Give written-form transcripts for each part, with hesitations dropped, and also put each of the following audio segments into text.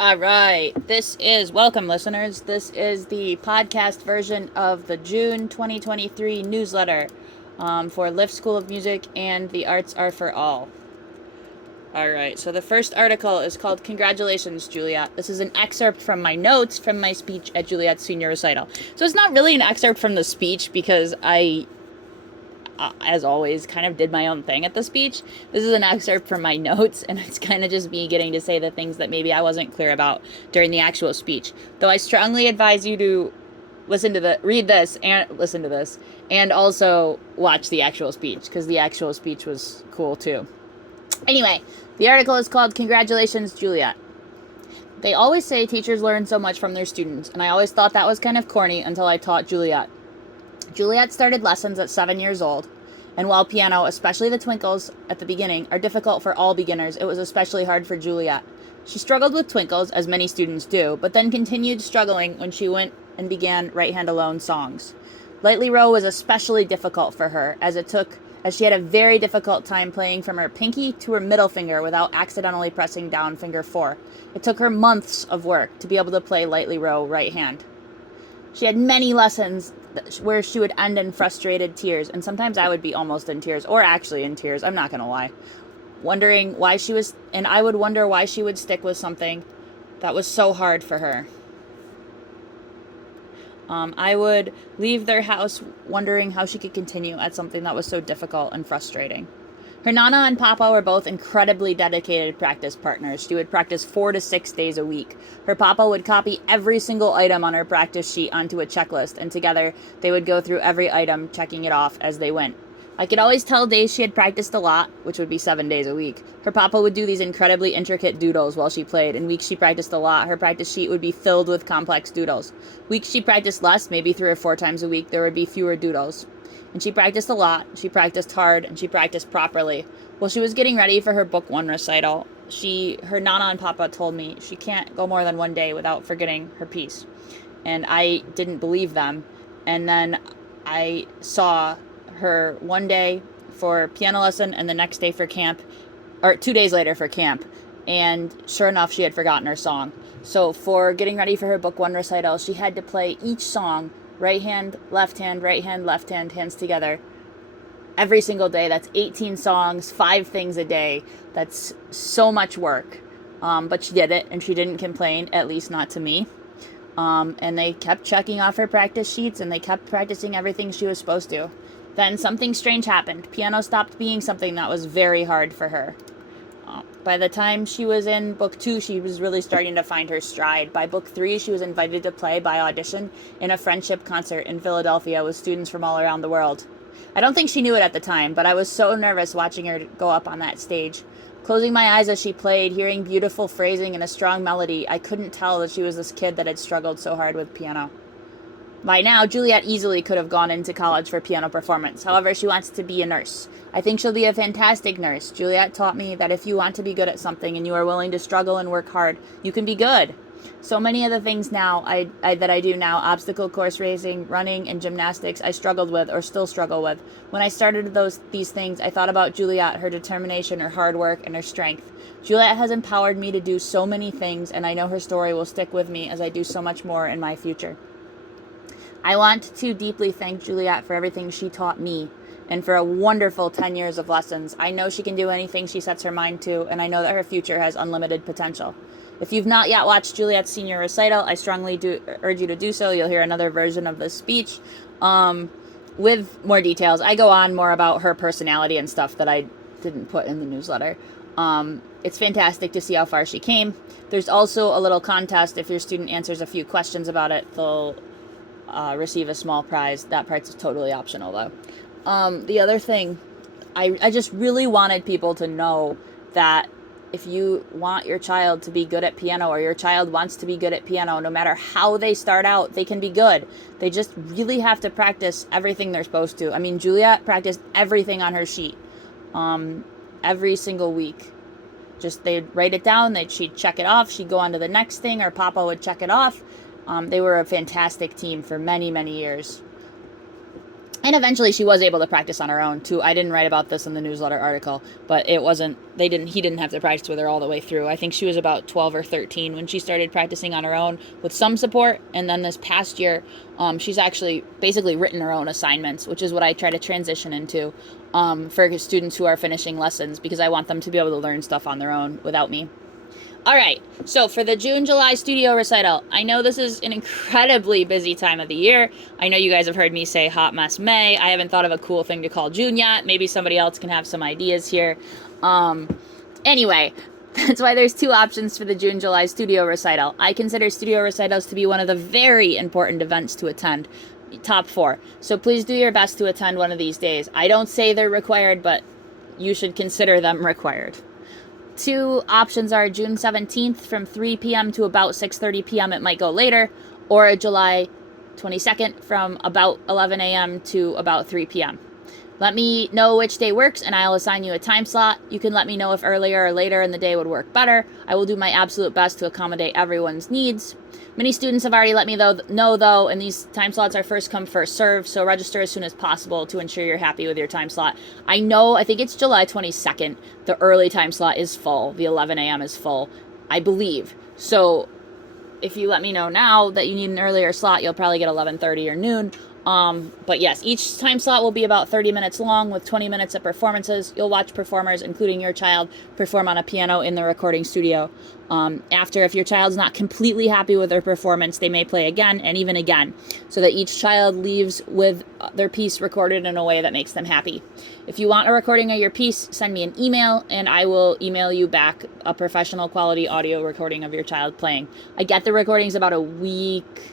All right. Welcome, listeners. This is the podcast version of the June 2023 newsletter for Lift School of Music and The Arts Are for All. All right. So the first article is called Congratulations, Juliet. This is an excerpt from my notes from my speech at Juliet's senior recital. So it's not really an excerpt from the speech because I as always, kind of did my own thing at the speech. This is an excerpt from my notes, and it's kind of just me getting to say the things that maybe I wasn't clear about during the actual speech. Though I strongly advise you to read this and listen to this, and also watch the actual speech, because the actual speech was cool too. Anyway, the article is called Congratulations, Juliet. They always say teachers learn so much from their students, and I always thought that was kind of corny until I taught Juliet. Juliet started lessons at 7 years old, and while piano, especially the twinkles at the beginning, are difficult for all beginners, it was especially hard for Juliet. She struggled with twinkles, as many students do, but then continued struggling when she went and began Right Hand Alone songs. Lightly Row was especially difficult for her, as she had a very difficult time playing from her pinky to her middle finger without accidentally pressing down finger 4. It took her months of work to be able to play Lightly Row right hand. She had many lessons where she would end in frustrated tears, and sometimes I would be almost in tears, or actually in tears, I'm not going to lie, I would wonder why she would stick with something that was so hard for her. I would leave their house wondering how she could continue at something that was so difficult and frustrating. Her Nana and Papa were both incredibly dedicated practice partners. She would practice 4 to 6 days a week. Her Papa would copy every single item on her practice sheet onto a checklist, and together they would go through every item, checking it off as they went. I could always tell days she had practiced a lot, which would be 7 days a week. Her Papa would do these incredibly intricate doodles while she played, and weeks she practiced a lot, her practice sheet would be filled with complex doodles. Weeks she practiced less, maybe 3 or 4 times a week, there would be fewer doodles. And she practiced a lot, she practiced hard, and she practiced properly. While she was getting ready for her Book 1 recital, her Nana and Papa told me she can't go more than 1 day without forgetting her piece. And I didn't believe them. And then I saw her 1 day for piano lesson and the next day for camp, or 2 days later for camp. And sure enough, she had forgotten her song. So for getting ready for her Book 1 recital, she had to play each song right hand, left hand, hands together, every single day. That's 18 songs, 5 things a day. That's so much work. But she did it, and she didn't complain, at least not to me. And they kept checking off her practice sheets, and they kept practicing everything she was supposed to. Then something strange happened. Piano stopped being something that was very hard for her. By the time she was in Book 2, she was really starting to find her stride. By Book 3, she was invited to play by audition in a friendship concert in Philadelphia with students from all around the world. I don't think she knew it at the time, but I was so nervous watching her go up on that stage. Closing my eyes as she played, hearing beautiful phrasing and a strong melody, I couldn't tell that she was this kid that had struggled so hard with piano. By now, Juliet easily could have gone into college for piano performance. However, she wants to be a nurse. I think she'll be a fantastic nurse. Juliet taught me that if you want to be good at something and you are willing to struggle and work hard, you can be good. So many of the things now that I do now, obstacle course racing, running, and gymnastics, I struggled with or still struggle with. When I started these things, I thought about Juliet, her determination, her hard work, and her strength. Juliet has empowered me to do so many things, and I know her story will stick with me as I do so much more in my future. I want to deeply thank Juliet for everything she taught me and for a wonderful 10 years of lessons. I know she can do anything she sets her mind to, and I know that her future has unlimited potential. If you've not yet watched Juliet's senior recital, I strongly urge you to do so. You'll hear another version of this speech with more details. I go on more about her personality and stuff that I didn't put in the newsletter. It's fantastic to see how far she came. There's also a little contest. If your student answers a few questions about it, they'll receive a small prize. That part's totally optional, though. The other thing, I just really wanted people to know that if you want your child to be good at piano, or your child wants to be good at piano, no matter how they start out, they can be good. They just really have to practice everything they're supposed to. I mean, Juliet practiced everything on her sheet every single week. Just they'd write it down, she'd check it off, she'd go on to the next thing, or Papa would check it off. They were a fantastic team for many, many years. And eventually she was able to practice on her own too. I didn't write about this in the newsletter article, but he didn't have to practice with her all the way through. I think she was about 12 or 13 when she started practicing on her own with some support. And then this past year, she's actually basically written her own assignments, which is what I try to transition into for students who are finishing lessons, because I want them to be able to learn stuff on their own without me. All right, so for the June-July studio recital, I know this is an incredibly busy time of the year. I know you guys have heard me say hot mess May. I haven't thought of a cool thing to call June yet. Maybe somebody else can have some ideas here. Anyway, that's why there's two options for the June-July studio recital. I consider studio recitals to be one of the very important events to attend. Top 4. So please do your best to attend one of these days. I don't say they're required, but you should consider them required. Two options are June 17th from 3 p.m. to about 6:30 p.m. It might go later, or July 22nd from about 11 a.m. to about 3 p.m. Let me know which day works, and I'll assign you a time slot. You can let me know if earlier or later in the day would work better. I will do my absolute best to accommodate everyone's needs. Many students have already let me know, though, and these time slots are first come, first serve, so register as soon as possible to ensure you're happy with your time slot. I think it's July 22nd. The early time slot is full. The 11 a.m. is full, I believe. So if you let me know now that you need an earlier slot, you'll probably get 11:30 or noon. But yes, each time slot will be about 30 minutes long with 20 minutes of performances. You'll watch performers, including your child, perform on a piano in the recording studio. After, if your child's not completely happy with their performance, they may play again and even again, so that each child leaves with their piece recorded in a way that makes them happy. If you want a recording of your piece, send me an email, and I will email you back a professional quality audio recording of your child playing. I get the recordings about a week,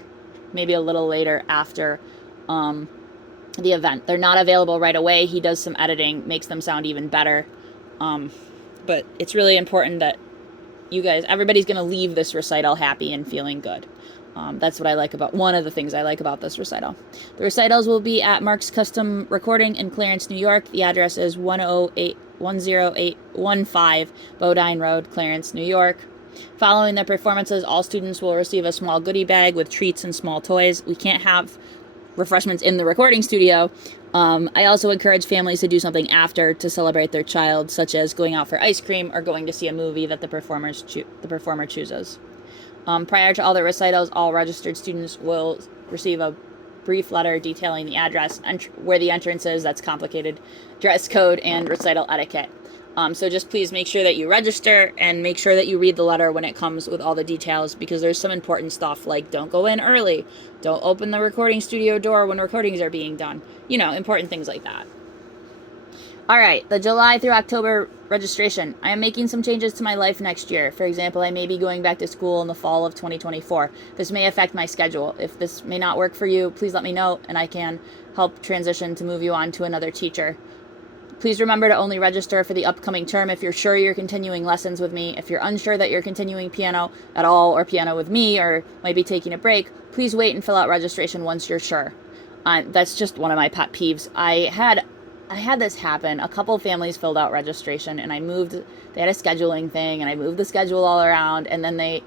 maybe a little later after the event. They're not available right away. He does some editing, makes them sound even better. But it's really important that everybody's going to leave this recital happy and feeling good. That's one of the things I like about this recital. The recitals will be at Mark's Custom Recording in Clarence, New York. The address is 10815 Bodine Road, Clarence, New York. Following the performances, all students will receive a small goodie bag with treats and small toys. We can't have refreshments in the recording studio. I also encourage families to do something after to celebrate their child, such as going out for ice cream or going to see a movie that the performer chooses. Prior to all the recitals, all registered students will receive a brief letter detailing the address, where the entrance is, that's complicated, dress code, and recital etiquette. So just please make sure that you register and make sure that you read the letter when it comes with all the details, because there's some important stuff like don't go in early, don't open the recording studio door when recordings are being done, important things like that. All right, the July through October registration. I am making some changes to my life next year. For example, I may be going back to school in the fall of 2024. This may affect my schedule. If this may not work for you, please let me know, and I can help transition to move you on to another teacher. Please remember to only register for the upcoming term if you're sure you're continuing lessons with me. If you're unsure that you're continuing piano at all, or piano with me, or might be taking a break, please wait and fill out registration once you're sure. That's just one of my pet peeves. I had this happen. A couple of families filled out registration, and they had a scheduling thing, and I moved the schedule all around, and then it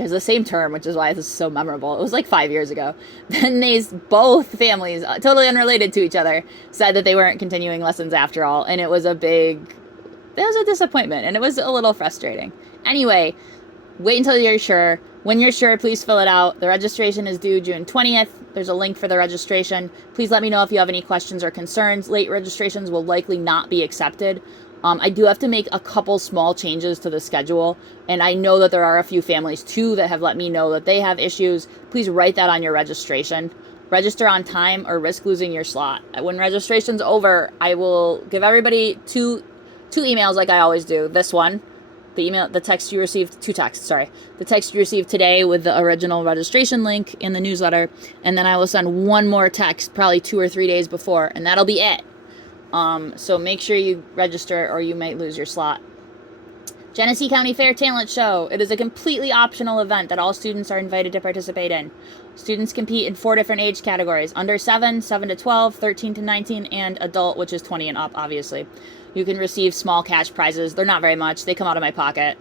was the same term, which is why this is so memorable. It was like 5 years ago. Then both families, totally unrelated to each other, said that they weren't continuing lessons after all. And it was a disappointment, and it was a little frustrating. Anyway, wait until you're sure. When you're sure, please fill it out. The registration is due June 20th. There's a link for the registration. Please let me know if you have any questions or concerns. Late registrations will likely not be accepted. I do have to make a couple small changes to the schedule, and I know that there are a few families too that have let me know that they have issues. Please write that on your registration. Register on time or risk losing your slot. When registration's over, I will give everybody two emails like I always do. This one, the text you received today with the original registration link in the newsletter, and then I will send one more text probably 2 or 3 days before, and that'll be it. So make sure you register or you might lose your slot. Genesee County Fair Talent Show. It is a completely optional event that all students are invited to participate in. Students compete in 4 different age categories: under 7, 7 to 12, 13 to 19, and adult, which is 20 and up, obviously. You can receive small cash prizes. They're not very much. They come out of my pocket.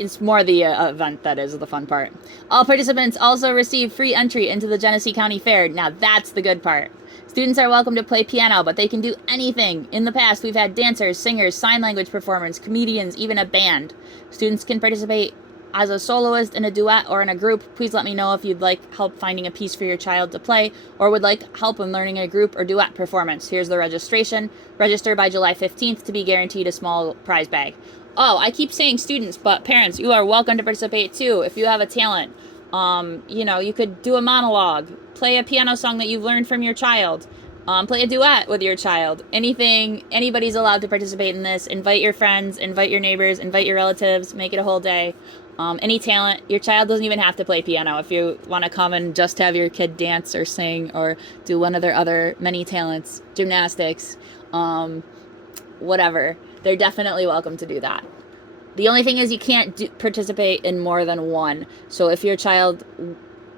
it's more the event that is the fun part. All participants also receive free entry into the Genesee County Fair. Now that's the good part. Students are welcome to play piano, but they can do anything. In the past, we've had dancers, singers, sign language performers, comedians, even a band. Students can participate as a soloist, in a duet, or in a group. Please let me know if you'd like help finding a piece for your child to play or would like help in learning a group or duet performance. Here's the registration. Register by July 15th to be guaranteed a small prize bag. Oh, I keep saying students, but parents, you are welcome to participate too if you have a talent. You could do a monologue, play a piano song that you've learned from your child, play a duet with your child. Anything, anybody's allowed to participate in this. Invite your friends, invite your neighbors, invite your relatives, make it a whole day. Any talent, your child doesn't even have to play piano. If you want to come and just have your kid dance or sing or do one of their other many talents, gymnastics, whatever, they're definitely welcome to do that. The only thing is you can't participate in more than one. So if your child,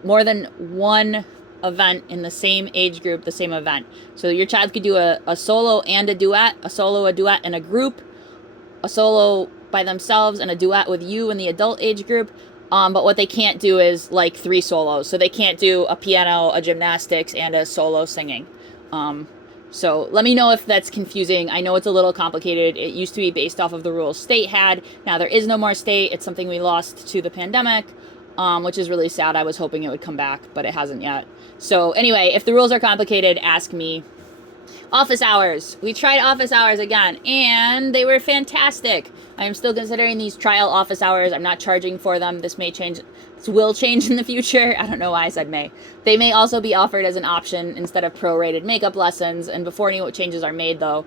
more than one event in the same age group, the same event. So your child could do a solo and a duet, a solo, a duet, and a group, a solo by themselves and a duet with you in the adult age group. But what they can't do is like 3 solos. So they can't do a piano, a gymnastics, and a solo singing. So let me know if that's confusing. I know it's a little complicated. It used to be based off of the rules state had. Now there is no more state. It's something we lost to the pandemic, which is really sad. I was hoping it would come back, but it hasn't yet. So anyway, if the rules are complicated, ask me. Office hours. We tried office hours again, and they were fantastic. I am still considering these trial office hours. I'm not charging for them. This may change. This will change in the future. I don't know why I said may. They may also be offered as an option instead of prorated makeup lessons. And before any changes are made, though,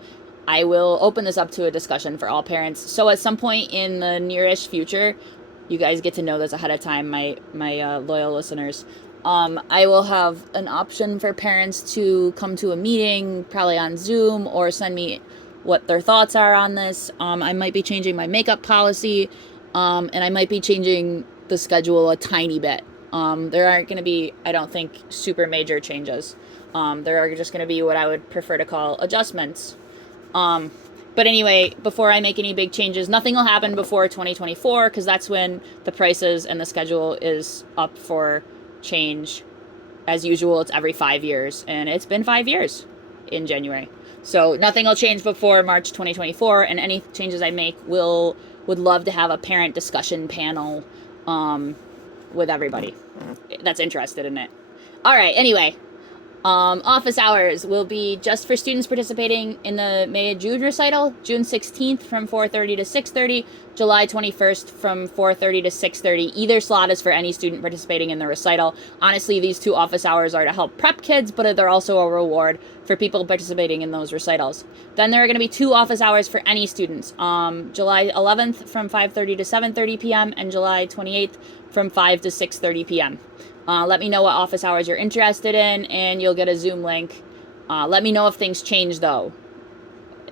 I will open this up to a discussion for all parents. So at some point in the nearish future, you guys get to know this ahead of time, my loyal listeners. I will have an option for parents to come to a meeting, probably on Zoom, or send me what their thoughts are on this. I might be changing my makeup policy, and I might be changing the schedule a tiny bit. There aren't going to be, I don't think, super major changes. There are just going to be what I would prefer to call adjustments. But anyway, before I make any big changes, nothing will happen before 2024, because that's when the prices and the schedule is up for change. As usual, it's every 5 years, and it's been 5 years in January. So nothing will change before March 2024, and any changes I make would love to have a parent discussion panel with everybody that's interested in it. All right, anyway. Office hours will be just for students participating in the May-June recital, June 16th from 4:30 to 6:30, July 21st from 4:30 to 6:30. Either slot is for any student participating in the recital. Honestly, these 2 office hours are to help prep kids, but they're also a reward for people participating in those recitals. Then there are going to be 2 office hours for any students, July 11th from 5:30 to 7:30 p.m. and July 28th from 5 to 6:30 p.m. Let me know what office hours you're interested in, and you'll get a Zoom link. Let me know if things change, though.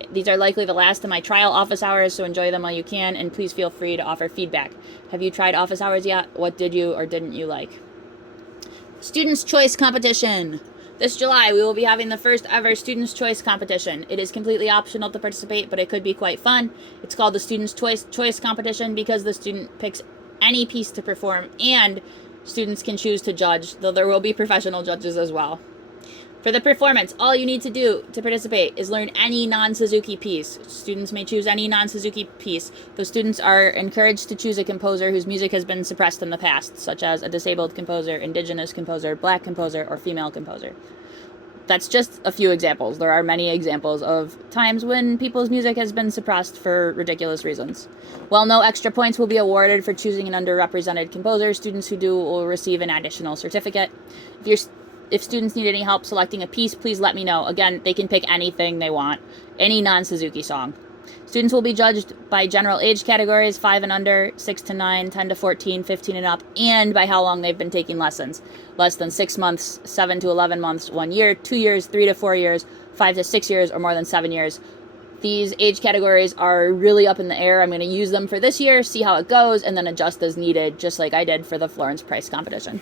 These are likely the last of my trial office hours, so enjoy them while you can, and please feel free to offer feedback. Have you tried office hours yet? What did you or didn't you like? Students' Choice Competition. This July, we will be having the first ever Students' Choice Competition. It is completely optional to participate, but it could be quite fun. It's called the Students' Choice Competition because the student picks any piece to perform, and students can choose to judge, though there will be professional judges as well. For the performance, all you need to do to participate is learn any non-Suzuki piece. Students may choose any non-Suzuki piece. Those students are encouraged to choose a composer whose music has been suppressed in the past, such as a disabled composer, indigenous composer, black composer, or female composer. That's just a few examples. There are many examples of times when people's music has been suppressed for ridiculous reasons. While no extra points will be awarded for choosing an underrepresented composer, students who do will receive an additional certificate. If students need any help selecting a piece, please let me know. Again, they can pick anything they want, any non-Suzuki song. Students will be judged by general age categories, 5 and under, 6 to 9, 10 to 14, 15 and up, and by how long they've been taking lessons. Less than 6 months, 7 to 11 months, 1 year, 2 years, 3 to 4 years, 5 to 6 years, or more than 7 years. These age categories are really up in the air. I'm going to use them for this year, see how it goes, and then adjust as needed, just like I did for the Florence Price competition.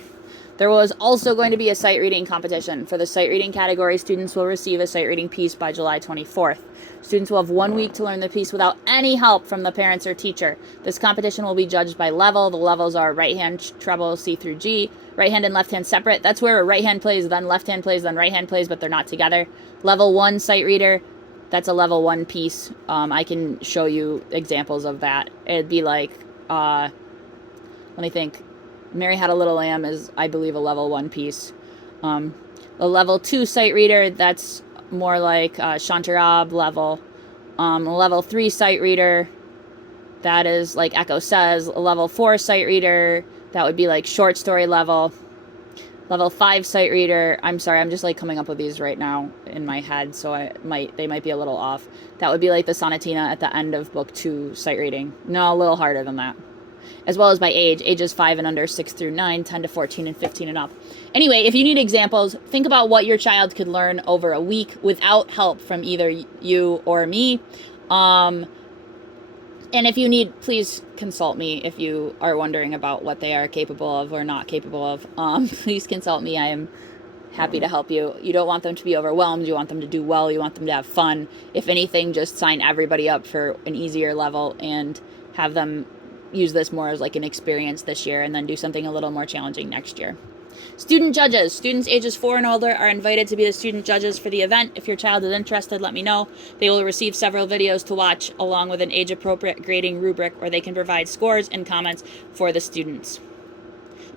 There was also going to be a sight reading competition. For the sight reading category, students will receive a sight reading piece by July 24th. Students will have 1 week to learn the piece without any help from the parents or teacher. This competition will be judged by level. The levels are right hand, treble, C through G, right hand and left hand separate. That's where right hand plays, then left hand plays, then right hand plays, but they're not together. Level 1 sight reader, that's a level 1 piece. I can show you examples of that. It'd be like, let me think. Mary Had a Little Lamb is, I believe, a level 1 piece. A level 2 sight reader, that's more like Chantarab level. A level 3 sight reader, that is like Echo Says. A level 4 sight reader, that would be like short story level. Level 5 sight reader, I'm sorry, I'm just like coming up with these right now in my head, so they might be a little off. That would be like the sonatina at the end of book 2 sight reading. No, a little harder than that. As well as by age, ages 5 and under, 6 through 9, 10 to 14, and 15 and up. Anyway, if you need examples, think about what your child could learn over a week without help from either you or me. And if you need, please consult me if you are wondering about what they are capable of or not capable of. Please consult me. I am happy to help you. You don't want them to be overwhelmed. You want them to do well. You want them to have fun. If anything, just sign everybody up for an easier level and have them use this more as like an experience this year and then do something a little more challenging next year. Student judges. Students ages 4 and older are invited to be the student judges for the event. If your child is interested, let me know. They will receive several videos to watch along with an age-appropriate grading rubric where they can provide scores and comments for the students.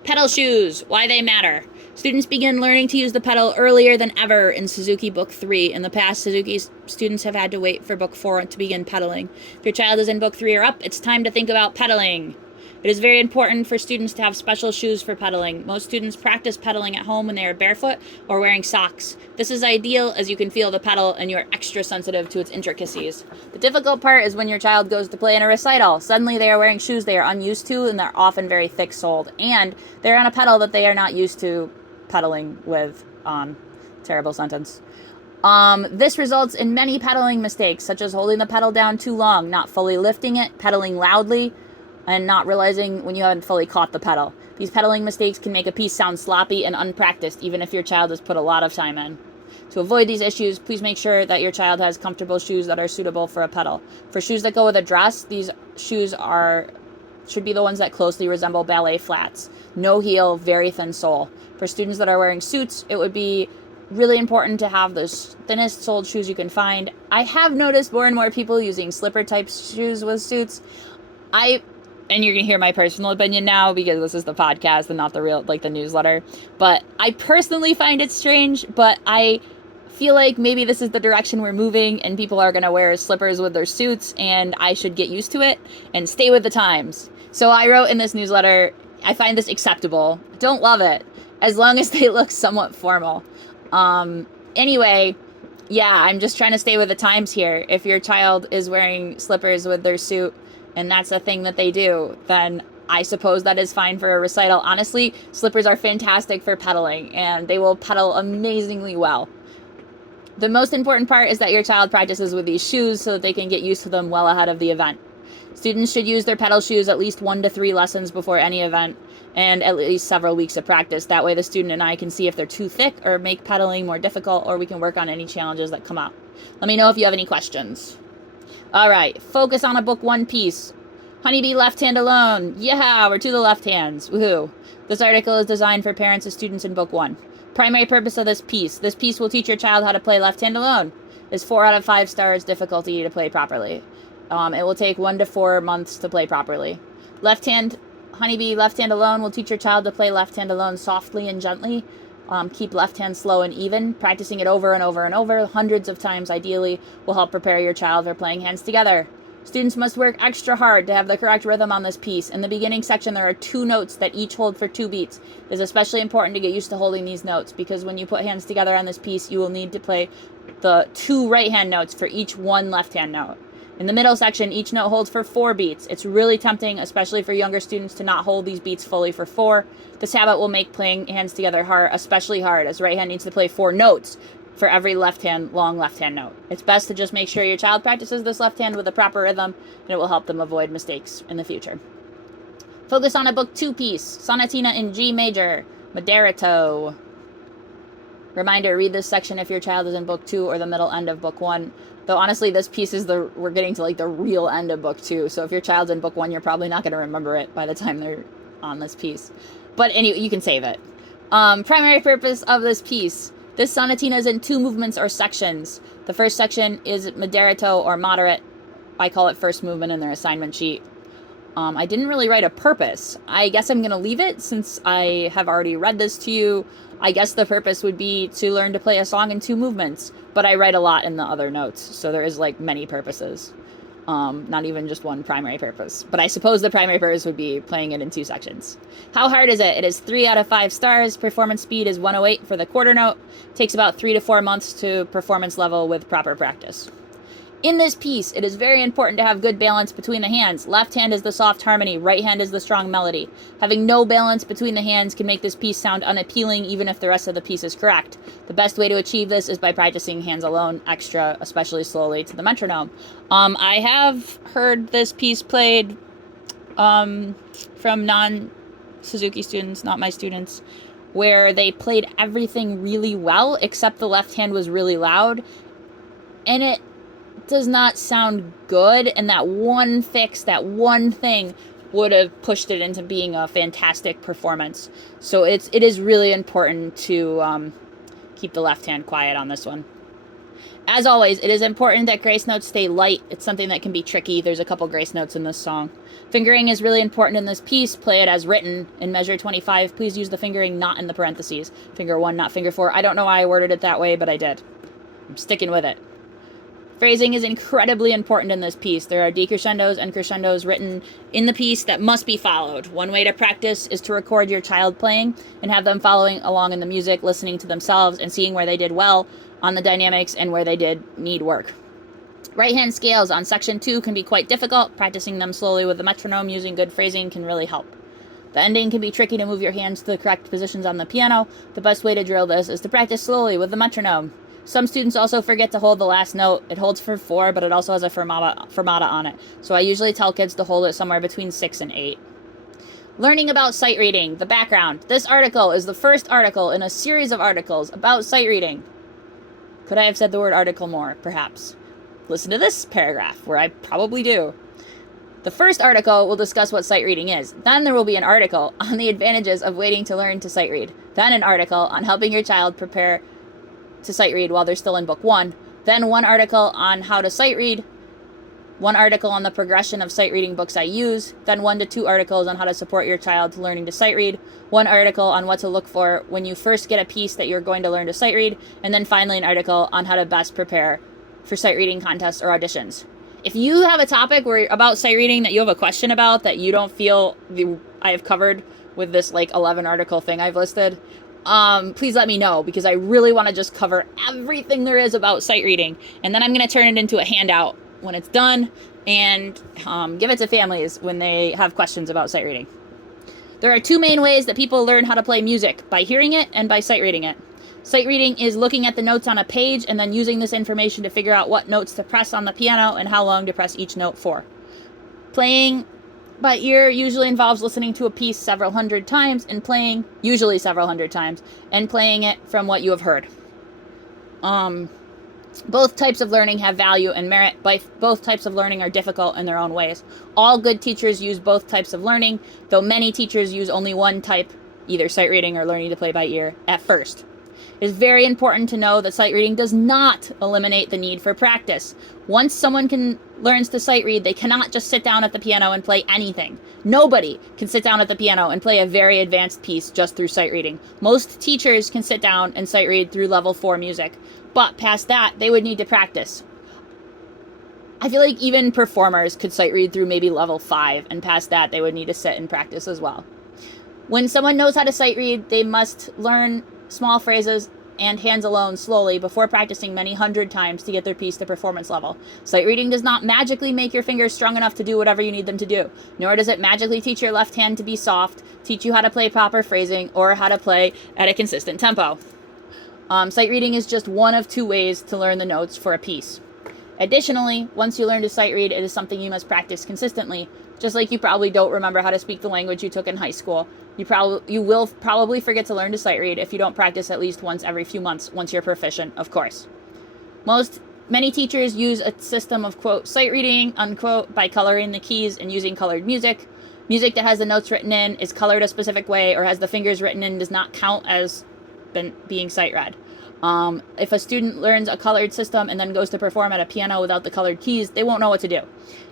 Pedal shoes. Why they matter. Students begin learning to use the pedal earlier than ever in Suzuki Book 3. In the past, Suzuki students have had to wait for Book 4 to begin pedaling. If your child is in Book 3 or up, it's time to think about pedaling. It is very important for students to have special shoes for pedaling. Most students practice pedaling at home when they are barefoot or wearing socks. This is ideal as you can feel the pedal and you are extra sensitive to its intricacies. The difficult part is when your child goes to play in a recital. Suddenly they are wearing shoes they are unused to and they're often very thick-soled. And they're on a pedal that they are not used to pedaling with. Terrible sentence. This results in many pedaling mistakes, such as holding the pedal down too long, not fully lifting it, pedaling loudly, and not realizing when you haven't fully caught the pedal. These pedaling mistakes can make a piece sound sloppy and unpracticed, even if your child has put a lot of time in. To avoid these issues, please make sure that your child has comfortable shoes that are suitable for a pedal. For shoes that go with a dress, these shoes should be the ones that closely resemble ballet flats. No heel, very thin sole. For students that are wearing suits, it would be really important to have the thinnest soled shoes you can find. I have noticed more and more people using slipper type shoes with suits. And you're going to hear my personal opinion now because this is the podcast and not the real, like the newsletter. But I personally find it strange, but I feel like maybe this is the direction we're moving and people are going to wear slippers with their suits and I should get used to it and stay with the times. So I wrote in this newsletter, I find this acceptable. Don't love it, as long as they look somewhat formal. Anyway, yeah, I'm just trying to stay with the times here. If your child is wearing slippers with their suit, and that's a thing that they do, then I suppose that is fine for a recital. Honestly, slippers are fantastic for pedaling, and they will pedal amazingly well. The most important part is that your child practices with these shoes so that they can get used to them well ahead of the event. Students should use their pedal shoes at least 1 to 3 lessons before any event, and at least several weeks of practice. That way the student and I can see if they're too thick or make pedaling more difficult, or we can work on any challenges that come up. Let me know if you have any questions. All right, focus on a book 1 piece. Honeybee Left Hand Alone. Yeah, we're to the left hands. Woohoo. This article is designed for parents of students in book 1. Primary purpose of this piece. This piece will teach your child how to play left hand alone. It's 4 out of 5 stars difficulty to play properly. It will take 1 to 4 months to play properly. Honeybee Left Hand Alone will teach your child to play left hand alone softly and gently. Keep left hand slow and even. Practicing it over and over and over, hundreds of times ideally, will help prepare your child for playing hands together. Students must work extra hard to have the correct rhythm on this piece. In the beginning section, there are 2 notes that each hold for 2 beats. It is especially important to get used to holding these notes because when you put hands together on this piece, you will need to play the 2 right hand notes for each 1 left hand note. In the middle section, each note holds for 4 beats. It's really tempting, especially for younger students, to not hold these beats fully for 4. This habit will make playing hands together especially hard, as right hand needs to play 4 notes for every long left hand note. It's best to just make sure your child practices this left hand with a proper rhythm, and it will help them avoid mistakes in the future. Focus on a Book 2 piece, Sonatina in G major, Moderato. Reminder, read this section if your child is in Book 2 or the middle end of Book 1. Though honestly, this piece is we're getting to like the real end of Book 2. So if your child's in Book 1, you're probably not going to remember it by the time they're on this piece. But anyway, you can save it. Primary purpose of this piece. This sonatina is in 2 movements or sections. The first section is Moderato or moderate. I call it first movement in their assignment sheet. I didn't really write a purpose. I guess I'm going to leave it since I have already read this to you. I guess the purpose would be to learn to play a song in 2 movements, but I write a lot in the other notes, so there is like many purposes. Not even just one primary purpose. But I suppose the primary purpose would be playing it in 2 sections. How hard is it? It is 3 out of 5 stars. Performance speed is 108 for the quarter note. Takes about 3 to 4 months to performance level with proper practice. In this piece, it is very important to have good balance between the hands. Left hand is the soft harmony, right hand is the strong melody. Having no balance between the hands can make this piece sound unappealing even if the rest of the piece is correct. The best way to achieve this is by practicing hands alone, extra, especially slowly, to the metronome. I have heard this piece played from non-Suzuki students, not my students, where they played everything really well, except the left hand was really loud, and it does not sound good, and that one fix, that one thing would have pushed it into being a fantastic performance. So it is really important to keep the left hand quiet on this one. As always, it is important that grace notes stay light. It's something that can be tricky. There's a couple grace notes in this song. Fingering is really important in this piece. Play it as written. In measure 25, please use the fingering not in the parentheses. Finger 1, not finger 4. I don't know why I worded it that way, but I did. I'm sticking with it. Phrasing is incredibly important in this piece. There are decrescendos and crescendos written in the piece that must be followed. One way to practice is to record your child playing and have them following along in the music, listening to themselves and seeing where they did well on the dynamics and where they did need work. Right hand scales on section 2 can be quite difficult. Practicing them slowly with the metronome using good phrasing can really help. The ending can be tricky to move your hands to the correct positions on the piano. The best way to drill this is to practice slowly with the metronome. Some students also forget to hold the last note. It holds for 4, but it also has a fermata on it. So I usually tell kids to hold it somewhere between 6 and 8. Learning about sight reading, the background. This article is the first article in a series of articles about sight reading. Could I have said the word article more? Perhaps. Listen to this paragraph, where I probably do. The first article will discuss what sight reading is. Then there will be an article on the advantages of waiting to learn to sight read. Then an article on helping your child prepare to sight read while they're still in book 1. Then one article on how to sight read. One article on the progression of sight reading books I use. Then 1 to 2 articles on how to support your child to learning to sight read. One article on what to look for when you first get a piece that you're going to learn to sight read. And then finally an article on how to best prepare for sight reading contests or auditions. If you have a topic about sight reading that you have a question about that you don't feel I have covered with this like 11 article thing I've listed, please let me know, because I really want to just cover everything there is about sight reading. And then I'm going to turn it into a handout when it's done and give it to families when they have questions about sight reading. There are 2 main ways that people learn how to play music, by hearing it and by sight reading it. Sight reading is looking at the notes on a page and then using this information to figure out what notes to press on the piano and how long to press each note for. Playing by ear usually involves listening to a piece several hundred times and playing, usually several hundred times, and playing it from what you have heard. Both types of learning have value and merit, but both types of learning are difficult in their own ways. All good teachers use both types of learning, though many teachers use only one type, either sight reading or learning to play by ear, at first. It is very important to know that sight reading does not eliminate the need for practice. Once someone learns to sight read, they cannot just sit down at the piano and play anything. Nobody can sit down at the piano and play a very advanced piece just through sight reading. Most teachers can sit down and sight read through level 4 music, but past that, they would need to practice. I feel like even performers could sight read through maybe level 5, and past that, they would need to sit and practice as well. When someone knows how to sight read, they must learn small phrases and hands alone slowly before practicing many hundred times to get their piece to performance level. Sight reading does not magically make your fingers strong enough to do whatever you need them to do, nor does it magically teach your left hand to be soft, teach you how to play proper phrasing, or how to play at a consistent tempo. Sight reading is just one of 2 ways to learn the notes for a piece. Additionally, once you learn to sight read, it is something you must practice consistently. Just like you probably don't remember how to speak the language you took in high school, you will probably forget to learn to sight read if you don't practice at least once every few months, once you're proficient, of course. Many teachers use a system of, quote, sight reading, unquote, by coloring the keys and using colored music. Music that has the notes written in, is colored a specific way, or has the fingers written in, does not count as being sight read. If a student learns a colored system and then goes to perform at a piano without the colored keys, they won't know what to do.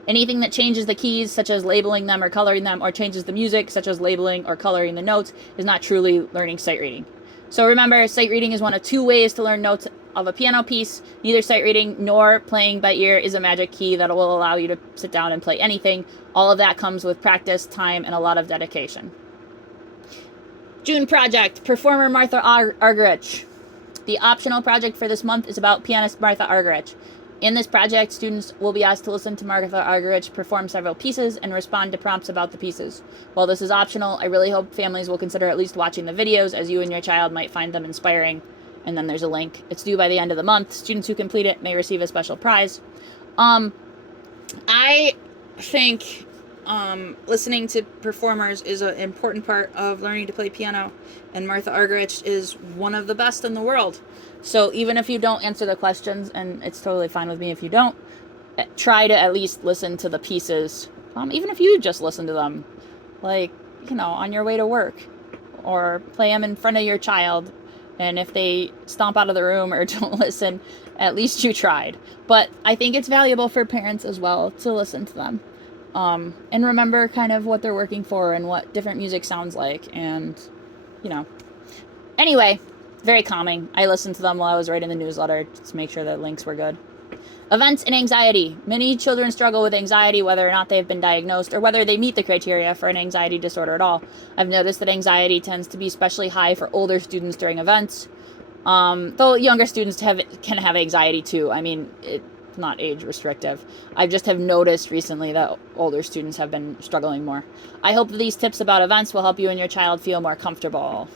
Anything that changes the keys, such as labeling them or coloring them, or changes the music, such as labeling or coloring the notes, is not truly learning sight reading. So remember, sight reading is one of 2 ways to learn notes of a piano piece. Neither sight reading nor playing by ear is a magic key that will allow you to sit down and play anything. All of that comes with practice, time, and a lot of dedication. June project, performer Martha Argerich. The optional project for this month is about pianist Martha Argerich. In this project, students will be asked to listen to Martha Argerich perform several pieces and respond to prompts about the pieces. While this is optional, I really hope families will consider at least watching the videos, as you and your child might find them inspiring. And then there's a link. It's due by the end of the month. Students who complete it may receive a special prize. I think listening to performers is an important part of learning to play piano, and Martha Argerich is one of the best in the world. So even if you don't answer the questions, and it's totally fine with me if you don't, try to at least listen to the pieces, even if you just listen to them, like, on your way to work, or play them in front of your child. And if they stomp out of the room or don't listen, at least you tried. But I think it's valuable for parents as well to listen to them. And remember kind of what they're working for and what different music sounds like. And, Anyway, very calming. I listened to them while I was writing the newsletter just to make sure that links were good. Events and anxiety. Many children struggle with anxiety, whether or not they've been diagnosed or whether they meet the criteria for an anxiety disorder at all. I've noticed that anxiety tends to be especially high for older students during events, though younger students can have anxiety too. I mean, it's not age restrictive. I just have noticed recently that older students have been struggling more. I hope that these tips about events will help you and your child feel more comfortable.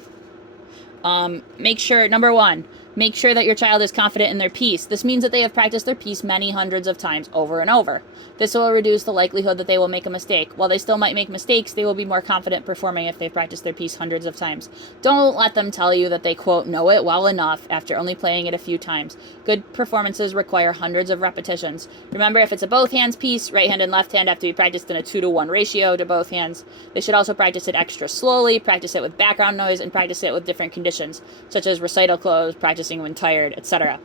Number 1, make sure that your child is confident in their piece. This means that they have practiced their piece many hundreds of times over and over. This will reduce the likelihood that they will make a mistake. While they still might make mistakes, they will be more confident performing if they've practiced their piece hundreds of times. Don't let them tell you that they, quote, know it well enough after only playing it a few times. Good performances require hundreds of repetitions. Remember, if it's a both hands piece, right hand and left hand have to be practiced in a 2-to-1 ratio to both hands. They should also practice it extra slowly, practice it with background noise, and practice it with different conditions, such as recital clothes, practicing when tired, etc.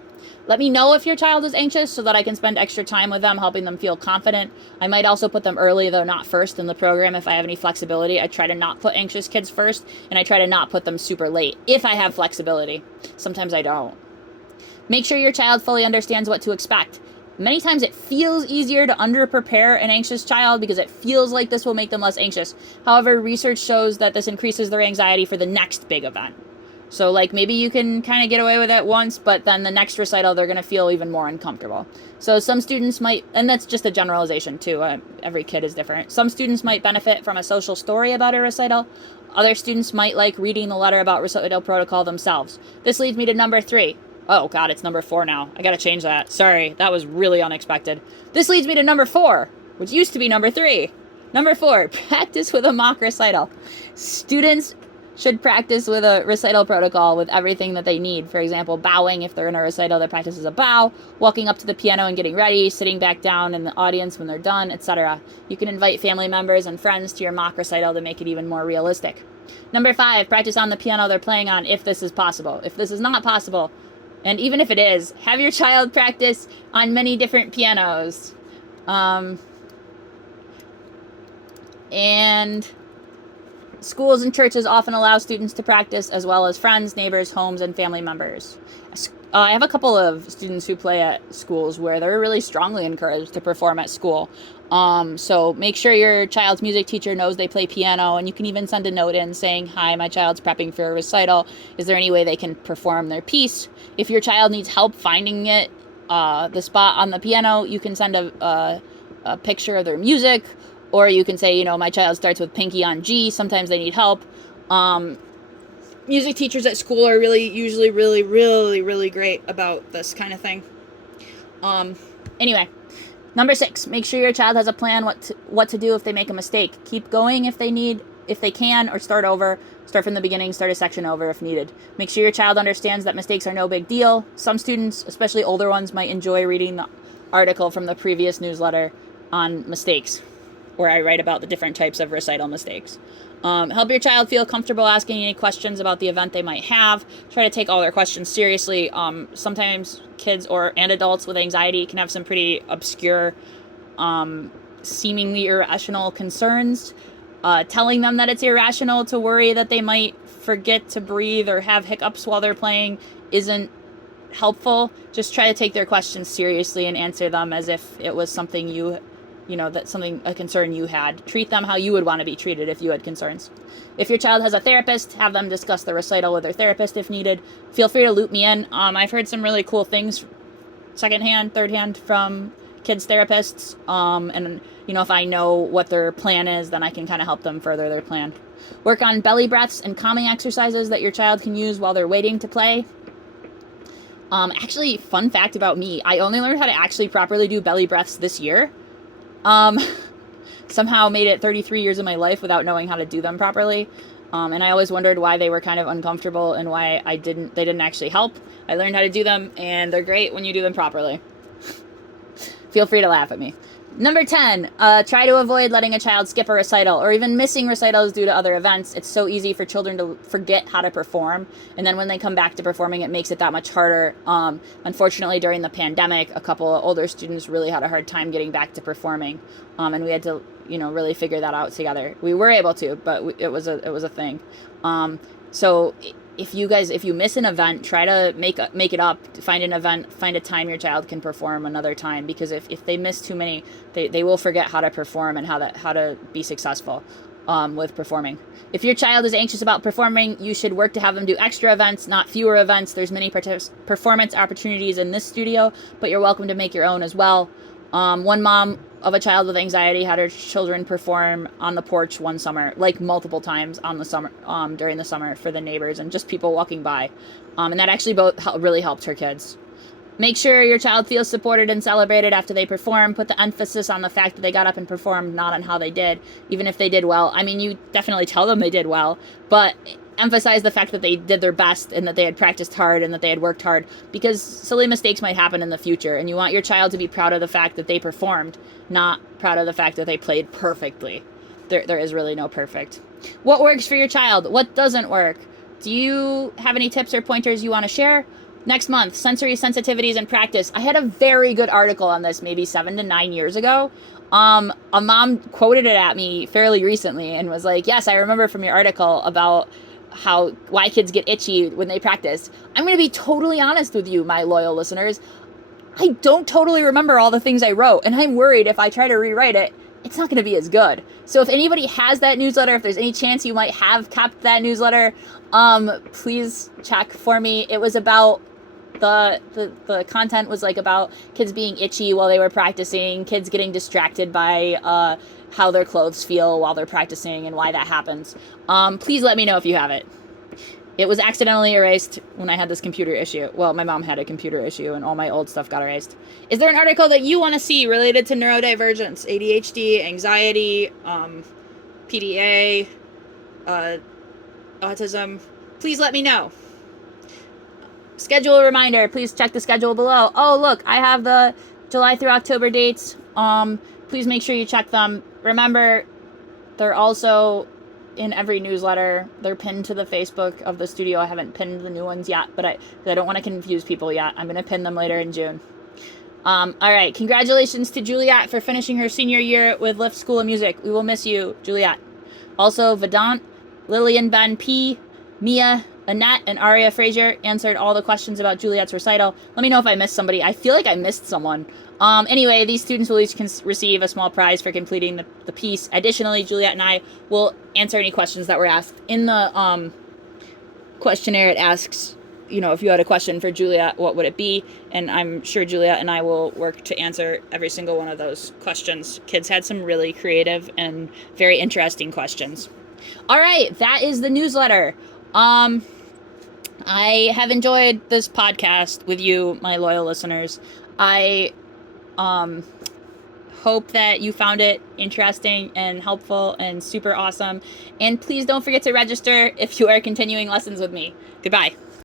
Let me know if your child is anxious so that I can spend extra time with them, helping them feel confident. I might also put them early, though not first, in the program if I have any flexibility. I try to not put anxious kids first, and I try to not put them super late if I have flexibility. Sometimes I don't. Make sure your child fully understands what to expect. Many times it feels easier to under-prepare an anxious child because it feels like this will make them less anxious. However, research shows that this increases their anxiety for the next big event. So, maybe you can kind of get away with it once, but then the next recital, they're going to feel even more uncomfortable. So some students might, and that's just a generalization too, every kid is different. Some students might benefit from a social story about a recital. Other students might like reading the letter about recital protocol themselves. This leads me to number 3. Oh God, it's number 4 now. I got to change that. Sorry, that was really unexpected. This leads me to number 4, which used to be number 3. Number 4, practice with a mock recital. Students should practice with a recital protocol with everything that they need. For example, bowing if they're in a recital that practices a bow, walking up to the piano and getting ready, sitting back down in the audience when they're done, etc. You can invite family members and friends to your mock recital to make it even more realistic. Number 5, practice on the piano they're playing on if this is possible. If this is not possible, and even if it is, have your child practice on many different pianos. And schools and churches often allow students to practice, as well as friends, neighbors, homes, and family members. I have a couple of students who play at schools where they're really strongly encouraged to perform at school. So make sure your child's music teacher knows they play piano, and you can even send a note in saying, "Hi, my child's prepping for a recital. Is there any way they can perform their piece?" If your child needs help finding it, the spot on the piano, you can send a picture of their music. Or you can say, my child starts with pinky on G. Sometimes they need help. music teachers at school are usually really great about this kind of thing. Anyway, number 6, make sure your child has a plan what to do if they make a mistake. Keep going if they can, or start over. Start from the beginning, start a section over if needed. Make sure your child understands that mistakes are no big deal. Some students, especially older ones, might enjoy reading the article from the previous newsletter on mistakes, where I write about the different types of recital mistakes. Help your child feel comfortable asking any questions about the event they might have. Try to take all their questions seriously. Sometimes kids and adults with anxiety can have some pretty obscure, seemingly irrational concerns. Telling them that it's irrational to worry that they might forget to breathe or have hiccups while they're playing isn't helpful. Just try to take their questions seriously and answer them as if it was something a concern you had. Treat them how you would want to be treated if you had concerns. If your child has a therapist, have them discuss the recital with their therapist if needed. Feel free to loop me in. I've heard some really cool things secondhand, thirdhand from kids therapists. And if I know what their plan is, then I can kind of help them further their plan. Work on belly breaths and calming exercises that your child can use while they're waiting to play. Actually, fun fact about me, I only learned how to actually properly do belly breaths this year. Somehow made it 33 years of my life without knowing how to do them properly. And I always wondered why they were kind of uncomfortable and why they didn't actually help. I learned how to do them, and they're great when you do them properly. Feel free to laugh at me. Number 10, try to avoid letting a child skip a recital or even missing recitals due to other events. It's so easy for children to forget how to perform, and then when they come back to performing, it makes it that much harder. Unfortunately, during the pandemic, a couple of older students really had a hard time getting back to performing, and we had to, really figure that out together. We were able to, but it was a thing. So if you miss an event, try to make it up. Find a time your child can perform another time, because if they miss too many, they will forget how to perform and how to be successful with performing. If your child is anxious about performing, you should work to have them do extra events, not fewer events. There's many performance opportunities in this studio, but you're welcome to make your own as well. One mom of a child with anxiety had her children perform on the porch one summer, like multiple times during the summer for the neighbors and just people walking by. And that actually really helped her kids. Make sure your child feels supported and celebrated after they perform. Put the emphasis on the fact that they got up and performed, not on how they did, even if they did well. I mean, you definitely tell them they did well, but emphasize the fact that they did their best and that they had practiced hard and that they had worked hard, because silly mistakes might happen in the future, and you want your child to be proud of the fact that they performed, not proud of the fact that they played perfectly. There is really no perfect. What works for your child? What doesn't work? Do you have any tips or pointers you want to share? Next month, sensory sensitivities and practice. I had a very good article on this maybe 7 to 9 years ago. A mom quoted it at me fairly recently and was like, yes, I remember from your article about why kids get itchy when they practice. I'm going to be totally honest with you, my loyal listeners. I don't totally remember all the things I wrote, and I'm worried if I try to rewrite it, it's not going to be as good. So if anybody has that newsletter, if there's any chance you might have kept that newsletter, please check for me. It was about the content was like about kids being itchy while they were practicing, kids getting distracted by how their clothes feel while they're practicing and why that happens. Please let me know if you have it. It was accidentally erased when I had this computer issue. Well, my mom had a computer issue and all my old stuff got erased. Is there an article that you want to see related to neurodivergence, ADHD, anxiety, PDA, autism? Please let me know. Schedule reminder. Please check the schedule below. Oh, look, I have the July through October dates. Please make sure you check them. Remember, they're also in every newsletter. They're pinned to the Facebook of the studio. I haven't pinned the new ones yet, but I don't want to confuse people yet. I'm going to pin them later in June. All right. Congratulations to Juliet for finishing her senior year with Lift School of Music. We will miss you, Juliet. Also, Vedant, Lillian Ben P, Mia, Annette, and Aria Frazier answered all the questions about Juliet's recital. Let me know if I missed somebody. I feel like I missed someone. Anyway, these students will each receive a small prize for completing the piece. Additionally, Juliet and I will answer any questions that were asked. In the questionnaire, it asks, if you had a question for Juliet, what would it be? And I'm sure Juliet and I will work to answer every single one of those questions. Kids had some really creative and very interesting questions. All right, that is the newsletter. I have enjoyed this podcast with you, my loyal listeners. I hope that you found it interesting and helpful and super awesome. And please don't forget to register if you are continuing lessons with me. Goodbye.